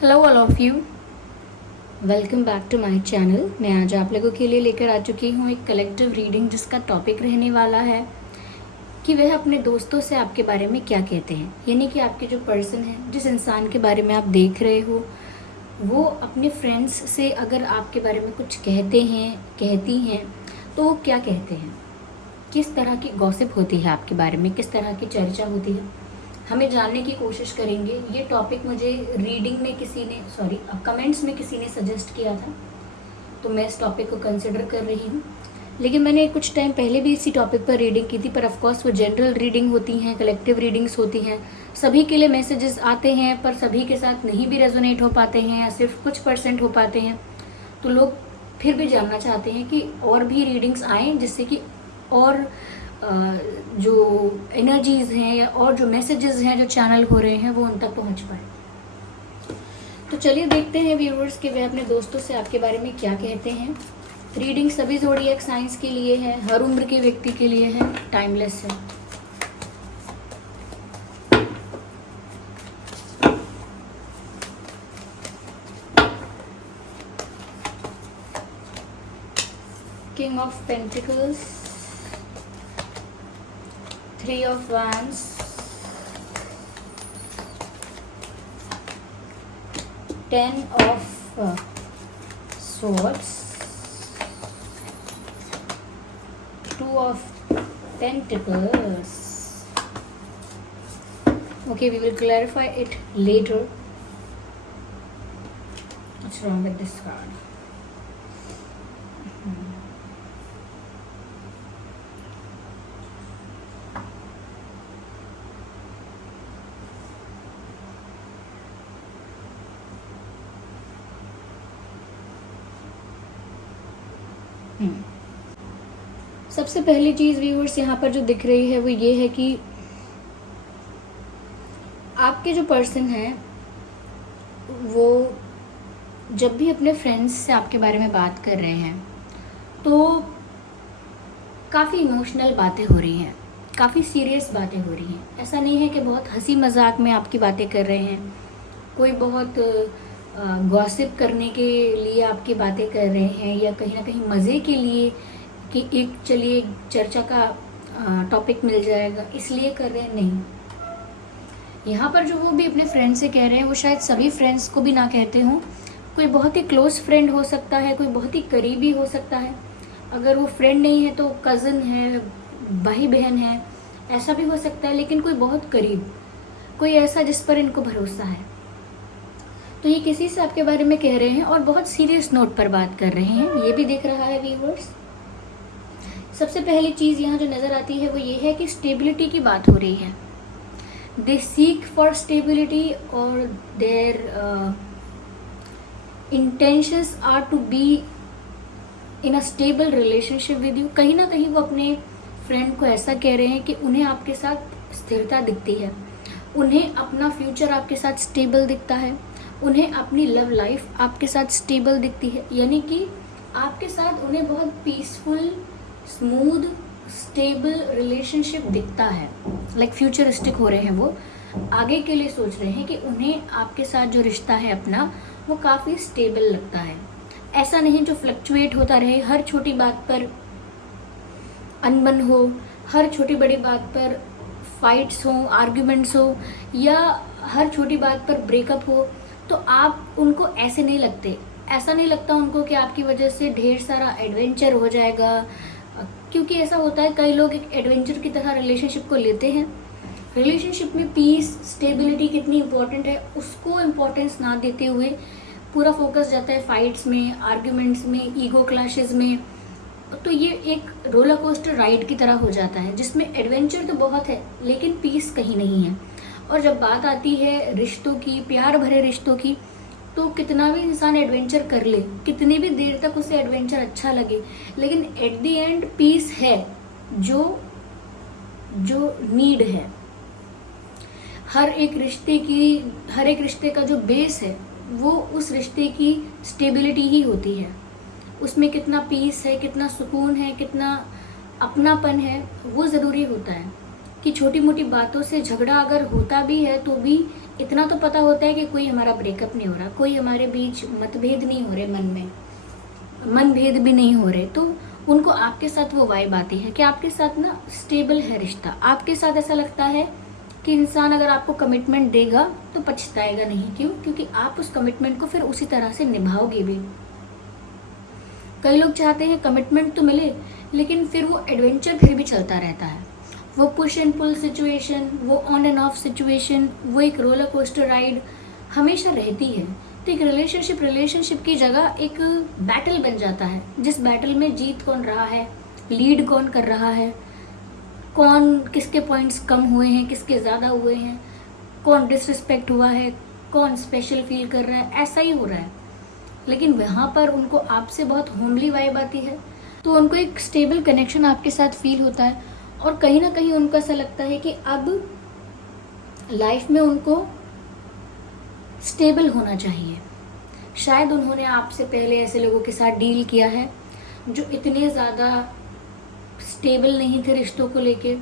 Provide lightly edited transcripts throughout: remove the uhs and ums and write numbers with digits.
Hello all of you, welcome back to my channel. मैं आज आप लोगों के लिए लेकर आ चुकी हूँ एक कलेक्टिव रीडिंग जिसका टॉपिक रहने वाला है कि वह अपने दोस्तों से आपके बारे में क्या कहते हैं। यानी कि आपके जो पर्सन है, जिस इंसान के बारे में आप देख रहे हो, वो अपने फ्रेंड्स से अगर आपके बारे में कुछ कहते हैं, कहती हैं, तो वो क्या कहते हैं, किस तरह की गॉसिप होती है आपके बारे में, किस तरह की चर्चा होती है, हमें जानने की कोशिश करेंगे। ये टॉपिक मुझे रीडिंग में कमेंट्स में किसी ने सजेस्ट किया था, तो मैं इस टॉपिक को कंसिडर कर रही हूँ। लेकिन मैंने कुछ टाइम पहले भी इसी टॉपिक पर रीडिंग की थी, पर ऑफकोर्स वो जनरल रीडिंग होती हैं, कलेक्टिव रीडिंग्स होती हैं, सभी के लिए मैसेजेस आते हैं, पर सभी के साथ नहीं भी रेजोनेट हो पाते हैं या सिर्फ कुछ % हो पाते हैं। तो लोग फिर भी जानना चाहते हैं कि और भी रीडिंग्स आएँ, जिससे कि और जो एनर्जीज हैं और जो मैसेजेस हैं जो चैनल हो रहे हैं वो उन तक पहुंच पाए। तो चलिए देखते हैं व्यूअर्स कि वे अपने दोस्तों से आपके बारे में क्या कहते हैं। रीडिंग सभी ज़ोडिएक साइंस के लिए है, हर उम्र के व्यक्ति के लिए है, टाइमलेस है। King of pentacles, 3 of Wands, Ten of Swords, 2 of Pentacles. Okay, we will clarify it later. What's wrong with this card? सबसे पहली चीज़ व्यूअर्स यहाँ पर जो दिख रही है वो ये है कि आपके जो पर्सन है वो जब भी अपने फ्रेंड्स से आपके बारे में बात कर रहे हैं तो काफ़ी इमोशनल बातें हो रही हैं, काफ़ी सीरियस बातें हो रही हैं। ऐसा नहीं है कि बहुत हंसी मजाक में आपकी बातें कर रहे हैं, कोई बहुत गॉसिप करने के लिए आपकी बातें कर रहे हैं या कहीं ना कहीं मज़े के लिए कि एक चलिए चर्चा का टॉपिक मिल जाएगा इसलिए कर रहे हैं। नहीं, यहाँ पर जो वो भी अपने फ्रेंड से कह रहे हैं वो शायद सभी फ्रेंड्स को भी ना कहते हों। कोई बहुत ही क्लोज फ्रेंड हो सकता है, कोई बहुत ही करीबी हो सकता है। अगर वो फ्रेंड नहीं है तो कज़न है, भाई बहन है, ऐसा भी हो सकता है। लेकिन कोई बहुत करीब, कोई ऐसा जिस पर इनको भरोसा है, तो ये किसी से आपके बारे में कह रहे हैं और बहुत सीरियस नोट पर बात कर रहे हैं। ये भी दिख रहा है व्यूअर्स। सबसे पहली चीज़ यहाँ जो नज़र आती है वो ये है कि स्टेबिलिटी की बात हो रही है। दे सीक फॉर स्टेबिलिटी और their intentions are to be in a stable relationship with you. कहीं ना कहीं वो अपने फ्रेंड को ऐसा कह रहे हैं कि उन्हें आपके साथ स्थिरता दिखती है, उन्हें अपना फ्यूचर आपके साथ स्टेबल दिखता है, उन्हें अपनी लव लाइफ आपके साथ स्टेबल दिखती है। यानी कि आपके साथ उन्हें बहुत पीसफुल, स्मूथ, स्टेबल रिलेशनशिप दिखता है। लाइक फ्यूचरिस्टिक हो रहे हैं, वो आगे के लिए सोच रहे हैं कि उन्हें आपके साथ जो रिश्ता है अपना वो काफ़ी स्टेबल लगता है। ऐसा नहीं जो फ्लक्चुएट होता रहे, हर छोटी बात पर अनबन हो, हर छोटी बड़ी बात पर फाइट्स हो, आर्ग्यूमेंट्स हो, या हर छोटी बात पर ब्रेकअप हो, तो आप उनको ऐसे नहीं लगते। ऐसा नहीं लगता उनको कि आपकी वजह से ढेर सारा एडवेंचर हो जाएगा, क्योंकि ऐसा होता है कई लोग एक एडवेंचर की तरह रिलेशनशिप को लेते हैं। रिलेशनशिप में पीस, स्टेबिलिटी कितनी इंपॉर्टेंट है उसको इम्पोर्टेंस ना देते हुए पूरा फोकस जाता है फाइट्स में, आर्ग्यूमेंट्स में, ईगो क्लैशेस में। तो ये एक रोलर कोस्टर राइड की तरह हो जाता है जिसमें एडवेंचर तो बहुत है लेकिन पीस कहीं नहीं है। और जब बात आती है रिश्तों की, प्यार भरे रिश्तों की, तो कितना भी इंसान एडवेंचर कर ले, कितनी भी देर तक उसे एडवेंचर अच्छा लगे, लेकिन एट द एंड पीस है जो नीड है। हर एक रिश्ते का जो बेस है वो उस रिश्ते की स्टेबिलिटी ही होती है। उसमें कितना पीस है, कितना सुकून है, कितना अपनापन है, वो ज़रूरी होता है। कि छोटी मोटी बातों से झगड़ा अगर होता भी है तो भी इतना तो पता होता है कि कोई हमारा ब्रेकअप नहीं हो रहा, कोई हमारे बीच मतभेद नहीं हो रहे, मन में मनभेद भी नहीं हो रहे। तो उनको आपके साथ वो वाइब आती है कि आपके साथ ना स्टेबल है रिश्ता। आपके साथ ऐसा लगता है कि इंसान अगर आपको कमिटमेंट देगा तो पछताएगा नहीं। क्यों? क्योंकि आप उस कमिटमेंट को फिर उसी तरह से निभाओगे भी। कई लोग चाहते हैं कमिटमेंट तो मिले, लेकिन फिर वो एडवेंचर फिर भी चलता रहता है। वो पुश एंड पुल सिचुएशन, वो ऑन एंड ऑफ सिचुएशन, वो एक रोलर कोस्टर राइड हमेशा रहती है। तो एक रिलेशनशिप की जगह एक बैटल बन जाता है, जिस बैटल में जीत कौन रहा है, लीड कौन कर रहा है, कौन किसके पॉइंट्स कम हुए हैं, किसके ज़्यादा हुए हैं, कौन डिसरिस्पेक्ट हुआ है, कौन स्पेशल फील कर रहा है, ऐसा ही हो रहा है। लेकिन वहाँ पर उनको आपसे बहुत होमली वाइब आती है, तो उनको एक स्टेबल कनेक्शन आपके साथ फील होता है। और कहीं ना कहीं उनको ऐसा लगता है कि अब लाइफ में उनको स्टेबल होना चाहिए। शायद उन्होंने आपसे पहले ऐसे लोगों के साथ डील किया है जो इतने ज़्यादा स्टेबल नहीं थे रिश्तों को लेके,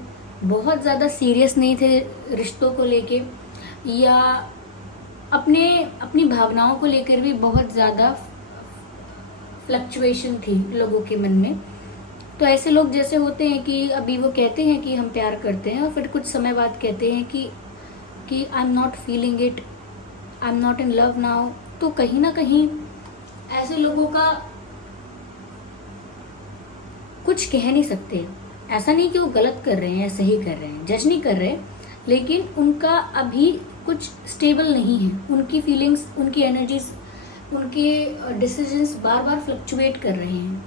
बहुत ज़्यादा सीरियस नहीं थे रिश्तों को लेके, या अपनी भावनाओं को लेकर भी बहुत ज़्यादा फ्लक्चुएशन थी लोगों के मन में। तो ऐसे लोग जैसे होते हैं कि अभी वो कहते हैं कि हम प्यार करते हैं और फिर कुछ समय बाद कहते हैं कि I am not feeling it, I am not in love now. तो कहीं ना कहीं ऐसे लोगों का कुछ कह नहीं सकते। ऐसा नहीं कि वो गलत कर रहे हैं या सही कर रहे हैं, जज नहीं कर रहे, लेकिन उनका अभी कुछ स्टेबल नहीं है। उनकी फीलिंग्स, उनकी एनर्जीज, उनके डिसीजंस बार बार फ्लक्चुएट कर रहे हैं।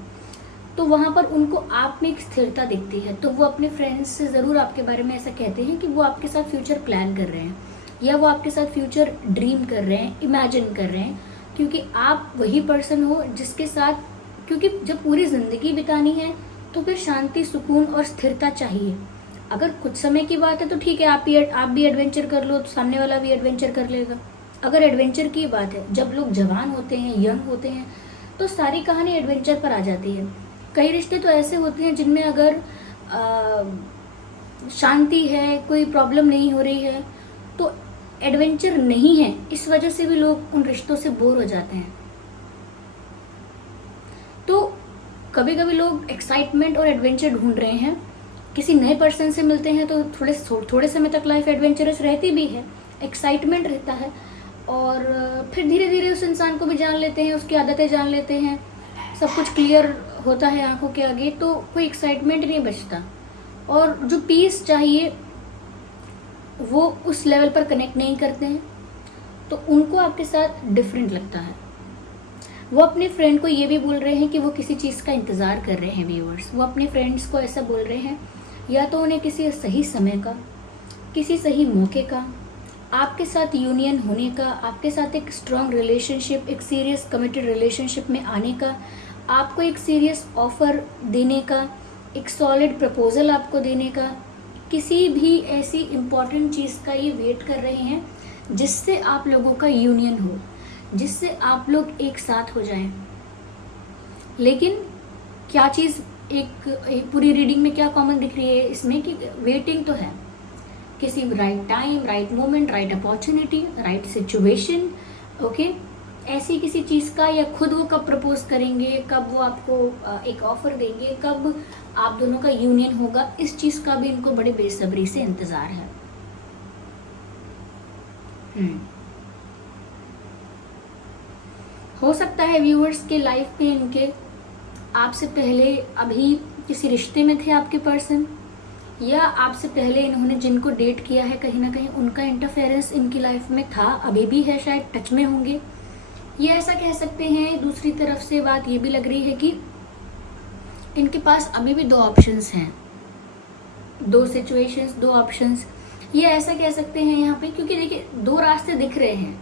तो वहाँ पर उनको आप में एक स्थिरता दिखती है। तो वो अपने फ्रेंड्स से ज़रूर आपके बारे में ऐसा कहते हैं कि वो आपके साथ फ्यूचर प्लान कर रहे हैं, या वो आपके साथ फ्यूचर ड्रीम कर रहे हैं, इमेजिन कर रहे हैं, क्योंकि आप वही पर्सन हो जिसके साथ, क्योंकि जब पूरी ज़िंदगी बितानी है तो फिर शांति, सुकून और स्थिरता चाहिए। अगर कुछ समय की बात है तो ठीक है, आप भी एडवेंचर कर लो तो सामने वाला भी एडवेंचर कर लेगा। अगर एडवेंचर की बात है, जब लोग जवान होते हैं, यंग होते हैं, तो सारी कहानी एडवेंचर पर आ जाती है। कई रिश्ते तो ऐसे होते हैं जिनमें अगर शांति है, कोई प्रॉब्लम नहीं हो रही है, तो एडवेंचर नहीं है, इस वजह से भी लोग उन रिश्तों से बोर हो जाते हैं। तो कभी कभी लोग एक्साइटमेंट और एडवेंचर ढूंढ रहे हैं, किसी नए पर्सन से मिलते हैं तो थोड़े समय तक लाइफ एडवेंचरस रहती भी है, एक्साइटमेंट रहता है, और फिर धीरे धीरे उस इंसान को भी जान लेते हैं, उसकी आदतें जान लेते हैं, सब कुछ क्लियर होता है आंखों के आगे, तो कोई एक्साइटमेंट नहीं बचता। और जो पीस चाहिए वो उस लेवल पर कनेक्ट नहीं करते हैं, तो उनको आपके साथ डिफरेंट लगता है। वो अपने फ्रेंड को ये भी बोल रहे हैं कि वो किसी चीज़ का इंतज़ार कर रहे हैं। व्यूअर्स, वो अपने फ्रेंड्स को ऐसा बोल रहे हैं, या तो उन्हें किसी सही समय का, किसी सही मौके का, आपके साथ यूनियन होने का, आपके साथ एक स्ट्रॉन्ग रिलेशनशिप, एक सीरियस कमिटेड रिलेशनशिप में आने का, आपको एक सीरियस ऑफर देने का, एक सॉलिड प्रपोजल आपको देने का, किसी भी ऐसी इम्पॉर्टेंट चीज़ का ये वेट कर रहे हैं जिससे आप लोगों का यूनियन हो, जिससे आप लोग एक साथ हो जाएं। लेकिन क्या चीज़ एक पूरी रीडिंग में क्या कॉमन दिख रही है इसमें, कि वेटिंग तो है, किसी right time, right moment, right opportunity, right situation, okay, ऐसी किसी चीज़ का, या खुद वो कब प्रपोज करेंगे, कब वो आपको एक ऑफर देंगे, कब आप दोनों का यूनियन होगा, इस चीज़ का भी इनको बड़ी बेसब्री से इंतज़ार है। हो सकता है व्यूअर्स के लाइफ में इनके आपसे पहले अभी किसी रिश्ते में थे आपके पर्सन, या आपसे पहले इन्होंने जिनको डेट किया है कहीं ना कहीं उनका इंटरफेरेंस इनकी लाइफ में था, अभी भी है, शायद टच में होंगे, ये ऐसा कह सकते हैं। दूसरी तरफ से बात ये भी लग रही है कि इनके पास अभी भी दो ऑप्शंस हैं, दो सिचुएशंस, दो ऑप्शंस, ये ऐसा कह सकते हैं यहाँ पे, क्योंकि देखिए दो रास्ते दिख रहे हैं,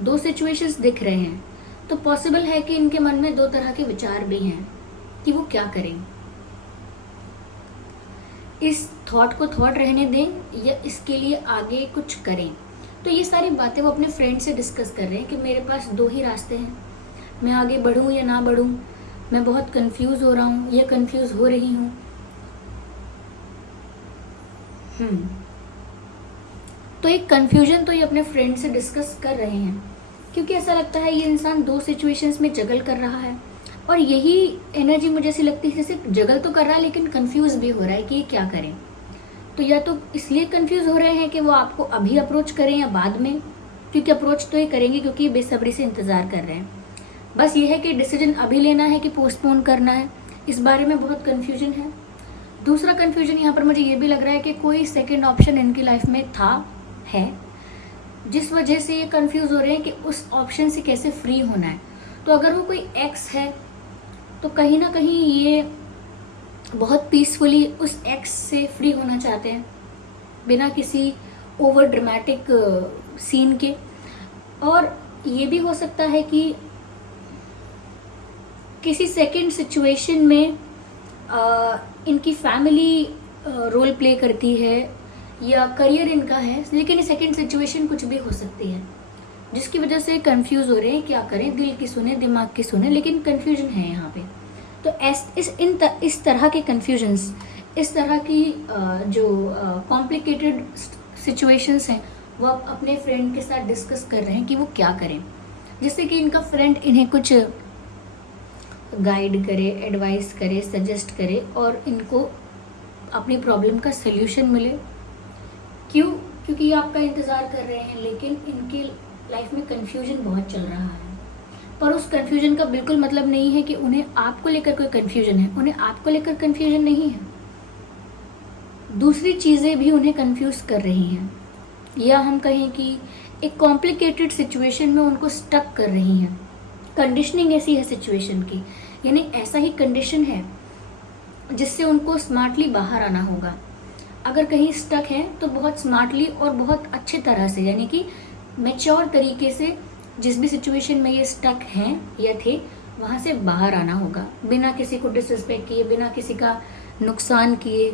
दो सिचुएशंस दिख रहे हैं, तो पॉसिबल है कि इनके मन में दो तरह के विचार भी हैं कि वो क्या करें। इस थॉट को थॉट रहने दें या इसके लिए आगे कुछ करें। तो ये सारी बातें वो अपने फ्रेंड से डिस्कस कर रहे हैं कि मेरे पास दो ही रास्ते हैं, मैं आगे बढ़ूं या ना बढ़ूं, मैं बहुत कंफ्यूज हो रहा हूं या कंफ्यूज हो रही हूं। हम्म तो एक कंफ्यूजन तो ये अपने फ्रेंड से डिस्कस कर रहे हैं, क्योंकि ऐसा लगता है ये इंसान दो सिचुएशंस में जगल कर रहा है। और यही एनर्जी मुझे ऐसी लगती है जैसे जगल तो कर रहा है लेकिन कंफ्यूज भी हो रहा है कि ये क्या करें। तो या तो इसलिए कंफ्यूज हो रहे हैं कि वो आपको अभी अप्रोच करें या बाद में, क्योंकि अप्रोच तो ये करेंगे क्योंकि ये बेसब्री से इंतजार कर रहे हैं। बस ये है कि डिसीजन अभी लेना है कि पोस्टपोन करना है, इस बारे में बहुत कंफ्यूजन है। दूसरा कंफ्यूजन यहाँ पर मुझे ये भी लग रहा है कि कोई सेकेंड ऑप्शन इनकी लाइफ में है, जिस वजह से ये कंफ्यूज हो रहे हैं कि उस ऑप्शन से कैसे फ्री होना है। तो अगर वो कोई एक्स है तो कहीं ना कहीं ये बहुत पीसफुली उस एक्स से फ्री होना चाहते हैं, बिना किसी ओवर ड्रामेटिक सीन के। और ये भी हो सकता है कि किसी सेकंड सिचुएशन में इनकी फैमिली रोल प्ले करती है या करियर इनका है, लेकिन ये सेकंड सिचुएशन कुछ भी हो सकती है जिसकी वजह से कंफ्यूज हो रहे हैं क्या करें, दिल की सुने दिमाग की सुने, लेकिन कंफ्यूजन है यहाँ पे। तो इस तरह के कंफ्यूजन्स, इस तरह की जो कॉम्प्लिकेटेड सिचुएशंस हैं वो आप अपने फ्रेंड के साथ डिस्कस कर रहे हैं कि वो क्या करें, जिससे कि इनका फ्रेंड इन्हें कुछ गाइड करे, एडवाइस करे, सजेस्ट करे और इनको अपनी प्रॉब्लम का सल्यूशन मिले। क्यों? क्योंकि ये आपका इंतज़ार कर रहे हैं, लेकिन इनकी लाइफ में कन्फ्यूजन बहुत चल रहा है। पर उस कन्फ्यूजन का बिल्कुल मतलब नहीं है कि उन्हें आपको लेकर कोई कन्फ्यूजन है, उन्हें आपको लेकर कन्फ्यूजन नहीं है, दूसरी चीज़ें भी उन्हें कन्फ्यूज कर रही हैं, या हम कहें कि एक कॉम्प्लिकेटेड सिचुएशन में उनको स्टक कर रही हैं। कंडीशनिंग ऐसी है सिचुएशन की, यानी ऐसा ही कंडीशन है जिससे उनको स्मार्टली बाहर आना होगा। अगर कहीं स्टक है तो बहुत स्मार्टली और बहुत अच्छे तरह से, यानी कि मैच्योर तरीके से जिस भी सिचुएशन में ये स्टक हैं या थे वहाँ से बाहर आना होगा, बिना किसी को डिसरिस्पेक्ट किए, बिना किसी का नुकसान किए,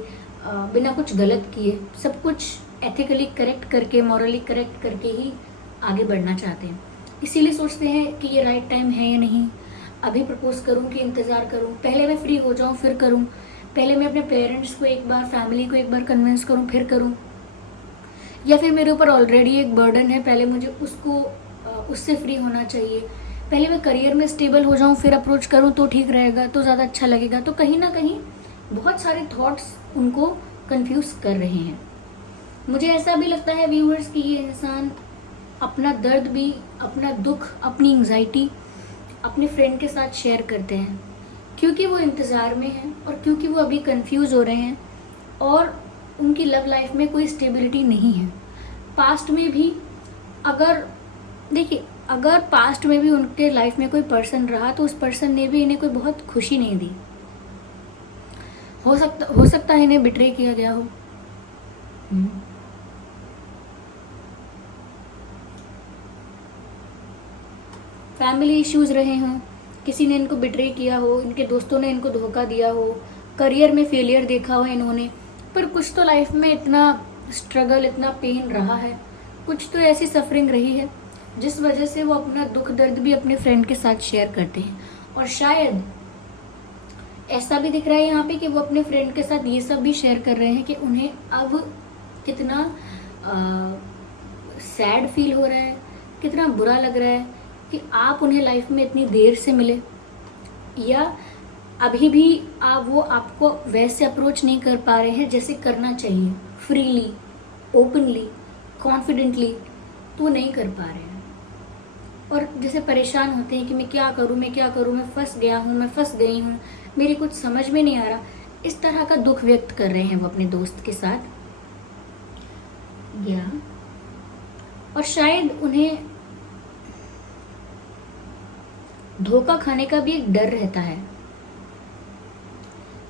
बिना कुछ गलत किए, सब कुछ एथिकली करेक्ट करके, मॉरली करेक्ट करके ही आगे बढ़ना चाहते हैं। इसीलिए सोचते हैं कि ये राइट टाइम है या नहीं, अभी प्रपोज करूं कि इंतज़ार करूं, पहले मैं फ्री हो जाऊं फिर करूं, पहले मैं अपने पेरेंट्स को एक बार, फैमिली को एक बार कन्विंस करूं फिर करूं, या फिर मेरे ऊपर ऑलरेडी एक बर्डन है, पहले मुझे उससे फ्री होना चाहिए, पहले मैं करियर में स्टेबल हो जाऊं फिर अप्रोच करूं तो ठीक रहेगा, तो ज़्यादा अच्छा लगेगा। तो कहीं ना कहीं बहुत सारे थॉट्स उनको कंफ्यूज कर रहे हैं। मुझे ऐसा भी लगता है व्यूअर्स कि ये इंसान अपना दर्द भी, अपना दुख, अपनी एंग्जाइटी अपने फ्रेंड के साथ शेयर करते हैं, क्योंकि वो इंतज़ार में हैं और क्योंकि वो अभी कंफ्यूज हो रहे हैं और उनकी लव लाइफ में कोई स्टेबिलिटी नहीं है। पास्ट में भी अगर पास्ट में भी उनके लाइफ में कोई पर्सन रहा तो उस पर्सन ने भी इन्हें कोई बहुत खुशी नहीं दी। हो सकता है इन्हें बिट्रे किया गया हो। फैमिली इश्यूज रहे हों, किसी ने इनको बिट्रे किया हो, इनके दोस्तों ने इनको धोखा दिया हो, करियर में फेलियर देखा हो इन्होंने, पर कुछ तो लाइफ में इतना स्ट्रगल, इतना पेन रहा है, कुछ तो ऐसी सफरिंग रही है जिस वजह से वो अपना दुख दर्द भी अपने फ्रेंड के साथ शेयर करते हैं। और शायद ऐसा भी दिख रहा है यहाँ पे कि वो अपने फ्रेंड के साथ ये सब भी शेयर कर रहे हैं कि उन्हें अब कितना सैड फील हो रहा है, कितना बुरा लग रहा है कि आप उन्हें लाइफ में इतनी देर से मिले, या अभी भी वो आपको वैसे अप्रोच नहीं कर पा रहे हैं जैसे करना चाहिए, फ्रीली, ओपनली, कॉन्फिडेंटली, तो वो नहीं कर पा रहे हैं। और जैसे परेशान होते हैं कि मैं क्या करूं, मैं फंस गया हूं, मैं फंस गई हूं, मेरे कुछ समझ में नहीं आ रहा, इस तरह का दुख व्यक्त कर रहे हैं वो अपने दोस्त के साथ। या और शायद उन्हें धोखा खाने का भी एक डर रहता है,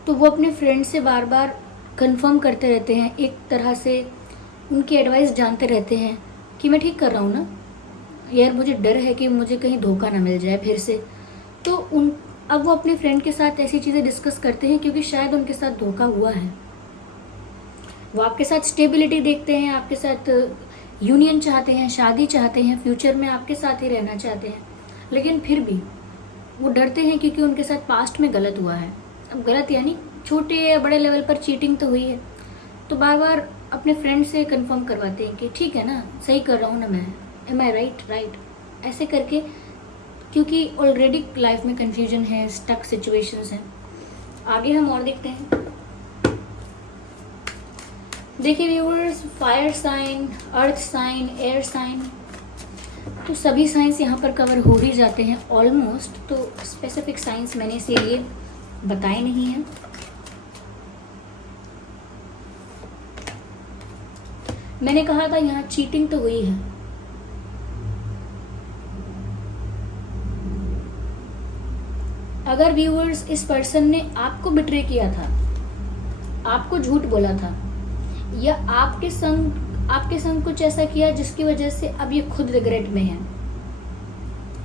तो वो अपने फ्रेंड से बार बार कंफर्म करते रहते हैं, एक तरह से उनकी एडवाइस जानते रहते हैं कि मैं ठीक कर रहा हूँ ना यार, मुझे डर है कि मुझे कहीं धोखा ना मिल जाए फिर से। तो अब वो अपने फ्रेंड के साथ ऐसी चीज़ें डिस्कस करते हैं क्योंकि शायद उनके साथ धोखा हुआ है। वो आपके साथ स्टेबिलिटी देखते हैं, आपके साथ यूनियन चाहते हैं, शादी चाहते हैं, फ्यूचर में आपके साथ ही रहना चाहते हैं, लेकिन फिर भी वो डरते हैं क्योंकि उनके साथ पास्ट में गलत हुआ है। अब गलत यानी छोटे या बड़े लेवल पर चीटिंग तो हुई है, तो बार बार अपने फ्रेंड से कंफर्म करवाते हैं कि ठीक है ना, सही कर रहा हूँ ना मैं, एम आई राइट, ऐसे करके, क्योंकि ऑलरेडी लाइफ में कंफ्यूजन है, स्टक सिचुएशंस हैं। आगे हम और देखते हैं। देखिए viewers, fire sign, earth sign, air sign, तो सभी साइंस यहाँ पर कवर हो ही जाते हैं ऑलमोस्ट। तो स्पेसिफिक साइंस मैंने इसीलिए बताए नहीं हैं। मैंने कहा था यहाँ चीटिंग तो हुई है। अगर व्यूअर्स इस पर्सन ने आपको बिट्रे किया था, आपको झूठ बोला था, या आपके संग कुछ ऐसा किया जिसकी वजह से अब ये खुद रिग्रेट में है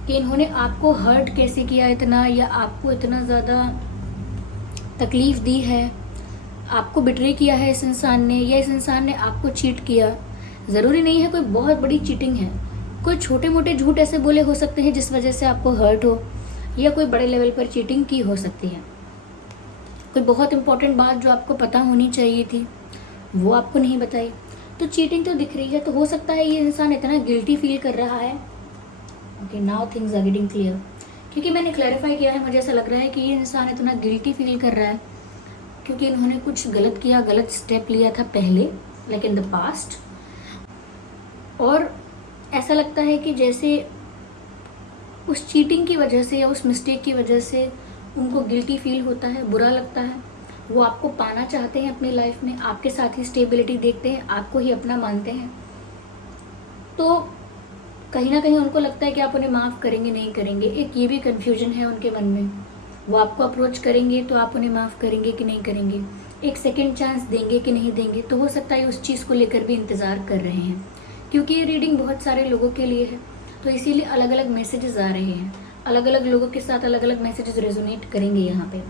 कि इन्होंने आपको हर्ट कैसे किया इतना, या आपको इतना ज़्यादा तकलीफ दी है, आपको बिट्रे किया है इस इंसान ने, या इस इंसान ने आपको चीट किया। ज़रूरी नहीं है कोई बहुत बड़ी चीटिंग है, कोई छोटे मोटे झूठ ऐसे बोले हो सकते हैं जिस वजह से आपको हर्ट हो, या कोई बड़े लेवल पर चीटिंग की हो सकती है। कोई बहुत इंपॉर्टेंट बात जो आपको पता होनी चाहिए थी वो आपको नहीं बताई, तो चीटिंग तो दिख रही है। तो हो सकता है ये इंसान इतना गिल्टी फील कर रहा है। Okay, now things are getting clear, क्योंकि मैंने क्लैरिफाई किया है, मुझे ऐसा लग रहा है कि ये इंसान इतना गिल्टी फील कर रहा है क्योंकि इन्होंने कुछ गलत किया, गलत स्टेप लिया था पहले, लाइक इन द पास्ट। और ऐसा लगता है कि जैसे उस चीटिंग की वजह से या उस मिस्टेक की वजह से उनको गिल्टी फील होता है, बुरा लगता है। वो आपको पाना चाहते हैं अपनी लाइफ में, आपके साथ ही स्टेबिलिटी देखते हैं, आपको ही अपना मानते हैं। तो कहीं ना कहीं उनको लगता है कि आप उन्हें माफ़ करेंगे, नहीं करेंगे। एक ये भी कन्फ्यूजन है उनके मन में। वो आपको अप्रोच करेंगे तो आप उन्हें माफ़ करेंगे कि नहीं करेंगे, एक सेकेंड चांस देंगे कि नहीं देंगे। तो हो सकता है उस चीज़ को लेकर भी इंतज़ार कर रहे हैं, क्योंकि ये रीडिंग बहुत सारे लोगों के लिए है, तो इसीलिए अलग अलग मैसेजेस आ रहे हैं। अलग अलग लोगों के साथ अलग अलग मैसेजेस रेजोनेट करेंगे यहाँ पे।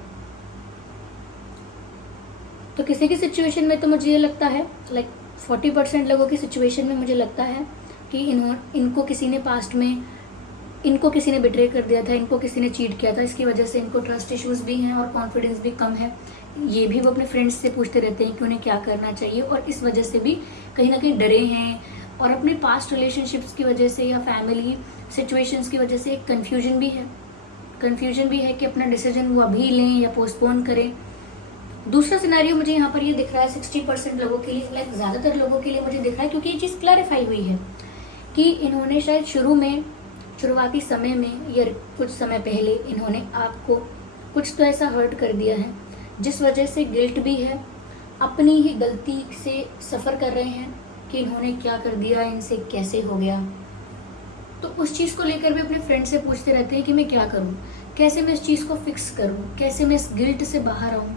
तो किसी की सिचुएशन में तो मुझे ये लगता है, लाइक 40% लोगों की सिचुएशन में मुझे लगता है कि इनको किसी ने पास्ट में, इनको किसी ने बिट्रे कर दिया था, इनको किसी ने चीट किया था। इसकी वजह से इनको ट्रस्ट इश्यूज भी हैं और कॉन्फिडेंस भी कम है। ये भी वो अपने फ्रेंड्स से पूछते रहते हैं कि उन्हें क्या करना चाहिए, और इस वजह से भी कहीं ना कहीं डरे हैं। और अपने पास्ट रिलेशनशिप्स की वजह से या फैमिली सिचुएशंस की वजह से एक कन्फ्यूजन भी है कि अपना डिसीजन वो अभी लें या पोस्टपोन करें। दूसरा सिनेरियो मुझे यहाँ पर ये दिख रहा है 60% लोगों के लिए, लाइक ज़्यादातर लोगों के लिए मुझे दिख रहा है, क्योंकि ये चीज़ क्लैरिफाई हुई है कि इन्होंने शायद शुरुआती समय में या कुछ समय पहले इन्होंने आपको कुछ तो ऐसा हर्ट कर दिया है जिस वजह से गिल्ट भी है, अपनी ही गलती से सफ़र कर रहे हैं कि इन्होंने क्या कर दिया, इनसे कैसे हो गया। तो उस चीज़ को लेकर भी अपने फ्रेंड से पूछते रहते हैं कि मैं क्या करूं, कैसे मैं इस चीज़ को फिक्स करूं, कैसे मैं इस गिल्ट से बाहर आऊं,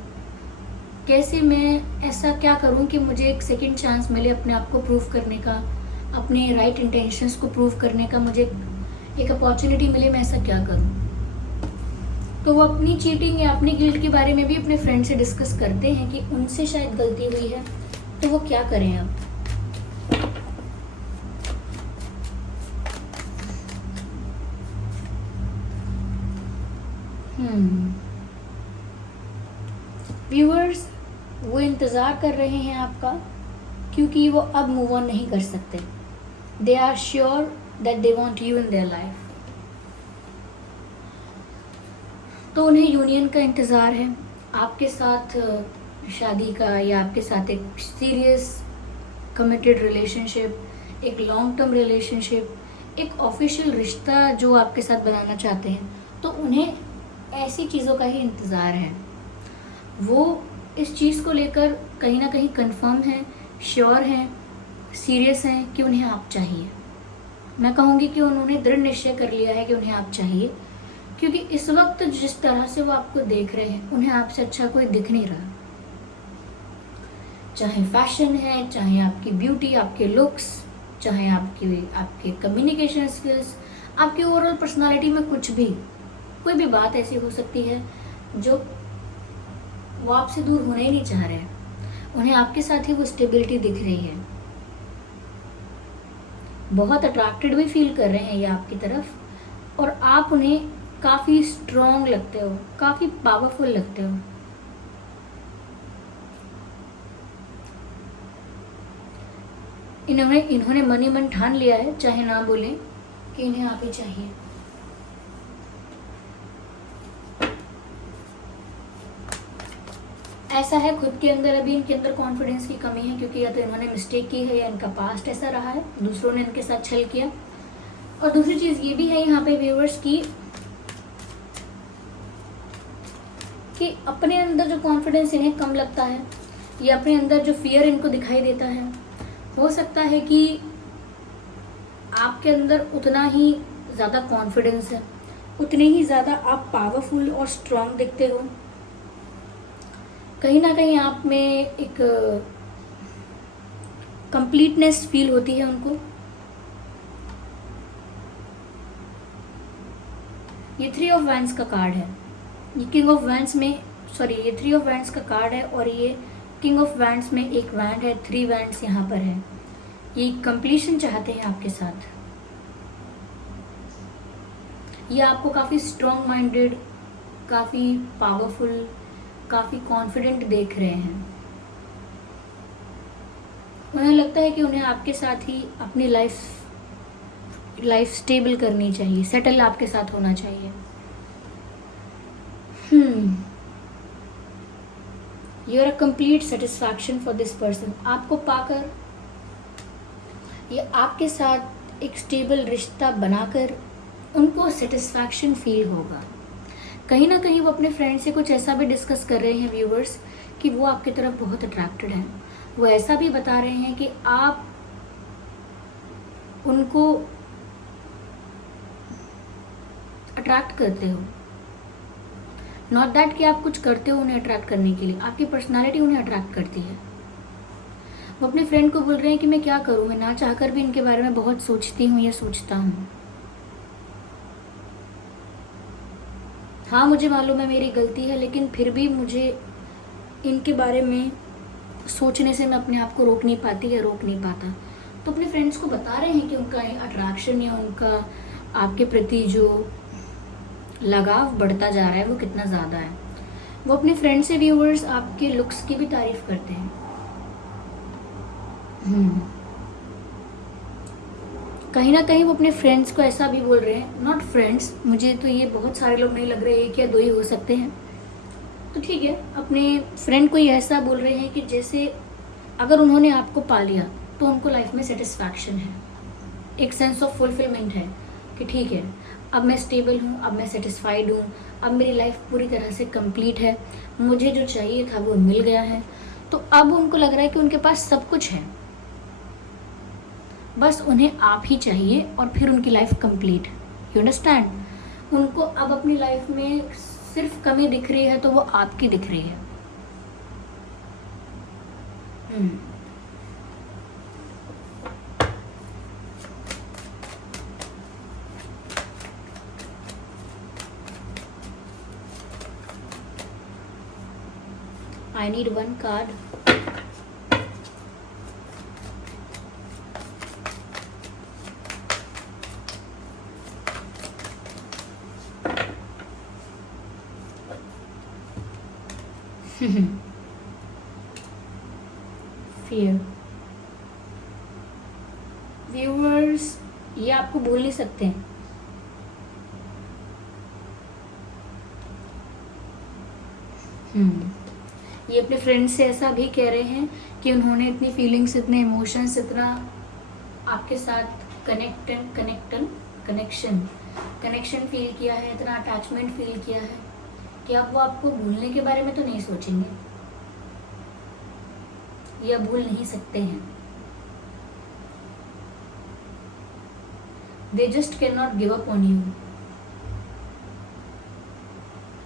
कैसे मैं ऐसा क्या करूं कि मुझे एक सेकंड चांस मिले अपने आप को प्रूव करने का, अपने राइट इंटेंशंस को प्रूव करने का, मुझे एक अपॉर्चुनिटी मिले, मैं ऐसा क्या करूं। तो वो अपनी चीटिंग या अपनी गिल्ट के बारे में भी अपने फ्रेंड से डिस्कस करते हैं कि उनसे शायद गलती हुई है, तो वो क्या करें अब। व्यूअर्स, वो इंतज़ार कर रहे हैं आपका, क्योंकि वो अब मूव ऑन नहीं कर सकते। They are sure that they want you in their life. तो उन्हें यूनियन का इंतज़ार है, आपके साथ शादी का, या आपके साथ एक सीरियस कमिटेड रिलेशनशिप, एक लॉन्ग टर्म रिलेशनशिप, एक ऑफिशियल रिश्ता जो आपके साथ बनाना चाहते हैं। तो उन्हें ऐसी चीज़ों का ही इंतज़ार है। वो इस चीज़ को लेकर कहीं ना कहीं कंफर्म हैं, श्योर हैं, सीरियस हैं कि उन्हें आप चाहिए। मैं कहूँगी कि उन्होंने दृढ़ निश्चय कर लिया है कि उन्हें आप चाहिए, क्योंकि इस वक्त जिस तरह से वो आपको देख रहे हैं, उन्हें आपसे अच्छा कोई दिख नहीं रहा। चाहे फैशन है, चाहे आपकी ब्यूटी, आपके लुक्स, चाहे आपके कम्युनिकेशन स्किल्स, आपकी ओवरऑल पर्सनालिटी में कुछ भी, कोई भी बात ऐसी हो सकती है जो वो आपसे दूर होना ही नहीं चाह रहे हैं। उन्हें आपके साथ ही वो स्टेबिलिटी दिख रही है, बहुत अट्रैक्टेड भी फील कर रहे हैं ये आपकी तरफ, और आप उन्हें काफ़ी स्ट्रॉन्ग लगते हो, काफ़ी पावरफुल लगते हो। इन्होंने मन ही मन ठान लिया है, चाहे ना बोले, कि इन्हें आप ही चाहिए। ऐसा है, खुद के अंदर अभी इनके अंदर कॉन्फिडेंस की कमी है, क्योंकि या तो इन्होंने मिस्टेक की है या इनका पास्ट ऐसा रहा है, दूसरों ने इनके साथ छल किया। और दूसरी चीज ये भी है यहाँ पे व्यूअर्स की कि अपने अंदर जो कॉन्फिडेंस इन्हें कम लगता है या अपने अंदर जो फियर इनको दिखाई देता है, हो सकता है कि आपके अंदर उतना ही ज़्यादा कॉन्फिडेंस है, उतने ही ज़्यादा आप पावरफुल और स्ट्रांग दिखते हो। कहीं ना कहीं आप में एक कंप्लीटनेस फील होती है उनको। ये 3 ऑफ वैंड्स का कार्ड है, ये किंग ऑफ वैंड्स में, सॉरी, ये 3 ऑफ वैंड्स का कार्ड है और ये किंग ऑफ वैंड्स में एक वैंड है, 3 वैंड्स यहाँ पर है। ये कंप्लीशन चाहते हैं आपके साथ। ये आपको काफ़ी स्ट्रॉन्ग माइंडेड, काफ़ी पावरफुल, काफ़ी कॉन्फिडेंट देख रहे हैं। उन्हें लगता है कि उन्हें आपके साथ ही अपनी लाइफ स्टेबल करनी चाहिए, सेटल आपके साथ होना चाहिए। You are a complete satisfaction for this person. आपको पाकर, ये आपके साथ एक स्टेबल रिश्ता बनाकर उनको सेटिस्फैक्शन फील होगा। कहीं ना कहीं वो अपने फ्रेंड से कुछ ऐसा भी डिस्कस कर रहे हैं व्यूवर्स कि वो आपकी तरफ बहुत अट्रैक्टेड हैं। वो ऐसा भी बता रहे हैं कि आप उनको अट्रैक्ट करते हो। नॉट दैट कि आप कुछ करते हो उन्हें अट्रैक्ट करने के लिए, आपकी पर्सनालिटी उन्हें अट्रैक्ट करती है। वो अपने फ्रेंड को बोल रहे हैं कि मैं क्या करूं, मैं ना चाहकर भी इनके बारे में बहुत सोचती हूँ या सोचता हूँ। हाँ, मुझे मालूम है मेरी गलती है, लेकिन फिर भी मुझे इनके बारे में सोचने से मैं अपने आप को रोक नहीं पाती या रोक नहीं पाता। तो अपने फ्रेंड्स को बता रहे हैं कि उनका अट्रैक्शन या उनका आपके प्रति जो लगाव बढ़ता जा रहा है वो कितना ज़्यादा है। वो अपने फ्रेंड से व्यूअर्स आपके लुक्स की भी तारीफ करते हैं। कहीं ना कहीं वो अपने फ्रेंड्स को ऐसा भी बोल रहे हैं, नॉट फ्रेंड्स, मुझे तो ये बहुत सारे लोग नहीं लग रहे, एक या 2 ही हो सकते हैं, तो ठीक है, अपने फ्रेंड को ये ऐसा बोल रहे हैं कि जैसे अगर उन्होंने आपको पा लिया तो उनको लाइफ में सेटिस्फैक्शन है, एक सेंस ऑफ फुलफिलमेंट है कि ठीक है, अब मैं स्टेबल हूँ, अब मैं सेटिस्फाइड हूँ, अब मेरी लाइफ पूरी तरह से कंप्लीट है, मुझे जो चाहिए था वो मिल गया है। तो अब उनको लग रहा है कि उनके पास सब कुछ है, बस उन्हें आप ही चाहिए और फिर उनकी लाइफ कंप्लीट। You understand? उनको अब अपनी लाइफ में सिर्फ कमी दिख रही है तो वो आपकी दिख रही है। I need one card. Fear. Viewers, ये आपको भूल नहीं सकते हैं। ये अपने फ्रेंड से ऐसा भी कह रहे हैं कि उन्होंने इतनी फीलिंग्स, इतने इमोशंस, इतना आपके साथ कनेक्शन फील किया है, इतना अटैचमेंट फील किया है कि अब वो आपको भूलने के बारे में तो नहीं सोचेंगे या भूल नहीं सकते हैं। They just can not give up on you.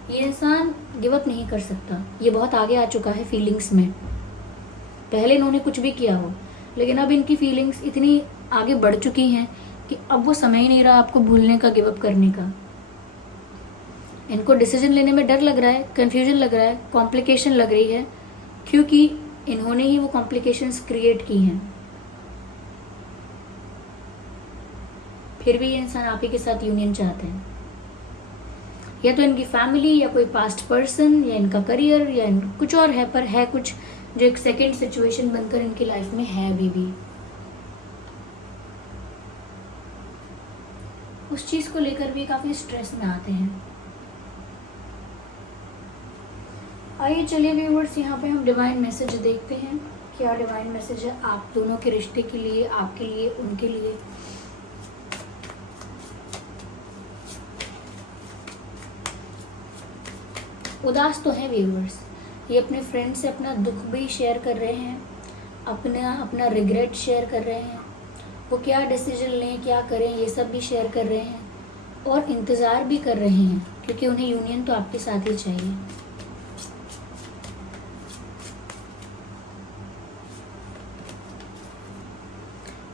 ये इंसान गिव अप नहीं कर सकता, ये बहुत आगे आ चुका है फीलिंग्स में। पहले इन्होंने कुछ भी किया हो, लेकिन अब इनकी फीलिंग्स इतनी आगे बढ़ चुकी हैं कि अब वो समय ही नहीं रहा आपको भूलने का, गिव अप करने का। इनको डिसीजन लेने में डर लग रहा है, कंफ्यूजन लग रहा है, कॉम्प्लिकेशन लग रही है, क्योंकि इन्होंने ही वो कॉम्प्लिकेशंस क्रिएट की हैं। फिर भी ये इंसान आप ही के साथ यूनियन चाहते हैं, या तो इनकी फैमिली या कोई पास्ट पर्सन या इनका करियर या कुछ और है, पर है कुछ जो एक सेकंड सिचुएशन बनकर इनकी लाइफ में है अभी भी। उस चीज़ को लेकर भी काफ़ी स्ट्रेस में आते हैं। आइए चलिए व्यूअर्स, यहाँ पे हम डिवाइन मैसेज देखते हैं। क्या डिवाइन मैसेज है आप दोनों के रिश्ते के लिए, आपके लिए, उनके लिए। उदास तो है व्यूअर्स, ये अपने फ्रेंड से अपना दुख भी शेयर कर रहे हैं, अपना रिग्रेट शेयर कर रहे हैं, वो क्या डिसीजन लें, क्या करें, ये सब भी शेयर कर रहे हैं और इंतज़ार भी कर रहे हैं, क्योंकि उन्हें यूनियन तो आपके साथ ही चाहिए।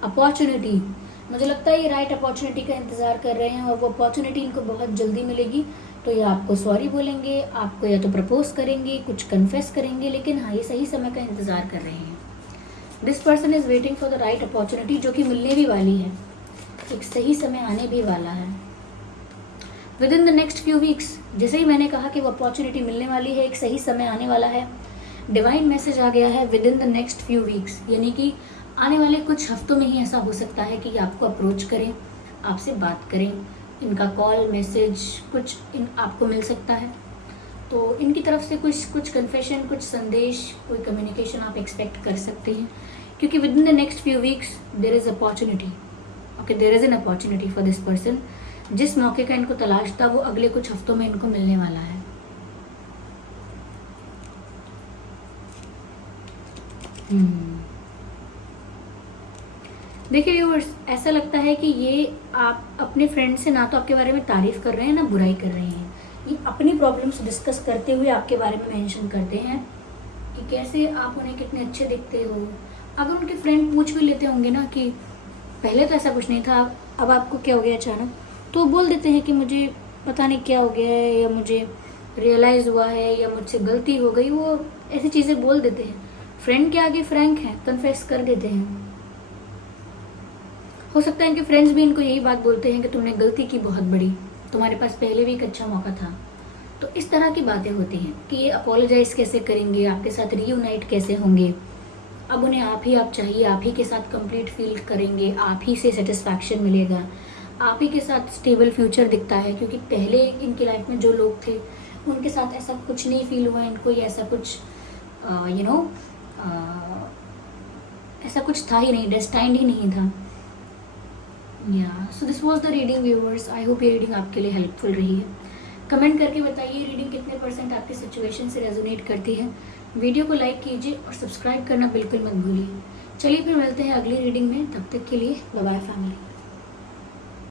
अपॉर्चुनिटी, मुझे लगता है ये राइट अपॉर्चुनिटी का इंतज़ार कर रहे हैं और वो अपॉर्चुनिटी इनको बहुत जल्दी मिलेगी। तो ये आपको सॉरी बोलेंगे, आपको या तो प्रपोज करेंगे, कुछ कन्फेस करेंगे, लेकिन हाँ, ये सही समय का इंतज़ार कर रहे हैं। This person is waiting for the right opportunity, जो कि मिलने भी वाली है, एक सही समय आने भी वाला है with in the next few weeks. जैसे ही मैंने कहा कि वो अपॉर्चुनिटी मिलने वाली है, एक सही समय आने वाला है, डिवाइन मैसेज आ गया है with in the next few weeks, यानी कि आने वाले कुछ हफ्तों में ही ऐसा हो सकता है कि आपको अप्रोच करें, आपसे बात करें, इनका कॉल मैसेज कुछ आपको मिल सकता है। तो इनकी तरफ से कुछ कन्फेशन, कुछ संदेश, कोई कम्युनिकेशन आप एक्सपेक्ट कर सकते हैं, क्योंकि within the next few weeks there is opportunity. Okay, there is an opportunity for this person. जिस मौके का इनको तलाश था वो अगले कुछ हफ्तों में इनको मिलने वाला है। देखिए व्यूअर्स, ऐसा लगता है कि ये आप अपने फ्रेंड से ना तो आपके बारे में तारीफ कर रहे हैं ना बुराई कर रहे हैं, ये अपनी प्रॉब्लम्स डिस्कस करते हुए आपके बारे में मेंशन करते हैं कि कैसे आप उन्हें कितने अच्छे दिखते हो। अगर उनके फ्रेंड पूछ भी लेते होंगे ना कि पहले तो ऐसा कुछ नहीं था, अब आपको क्या हो गया अचानक, तो बोल देते हैं कि मुझे पता नहीं क्या हो गया है, या मुझे रियलाइज़ हुआ है, या मुझसे गलती हो गई। वो ऐसी चीज़ें बोल देते हैं, फ्रेंड के आगे फ्रैंक हैं, कन्फेस कर देते हैं। हो सकता है इनके फ्रेंड्स भी इनको यही बात बोलते हैं कि तुमने गलती की बहुत बड़ी, तुम्हारे पास पहले भी एक अच्छा मौका था। तो इस तरह की बातें होती हैं कि ये अपोलोजाइज कैसे करेंगे, आपके साथ रीयूनाइट कैसे होंगे। अब उन्हें आप चाहिए, आप ही के साथ कंप्लीट फील करेंगे, आप ही से सेटिस्फैक्शन मिलेगा, आप ही के साथ स्टेबल फ्यूचर दिखता है, क्योंकि पहले इनकी लाइफ में जो लोग थे उनके साथ ऐसा कुछ नहीं फील हुआ इनको, या ऐसा कुछ ऐसा कुछ था ही नहीं, डेस्टाइंड ही नहीं था। So this was the reading viewers. I hope ये रीडिंग आपके लिए हेल्पफुल रही है। कमेंट करके बताइए रीडिंग कितने % आपकी सिचुएशन से रेजोनेट करती है। वीडियो को लाइक कीजिए और सब्सक्राइब करना बिल्कुल मत भूलिए। चलिए फिर मिलते हैं अगली रीडिंग में, तब तक के लिए बाय बाय फैमिली।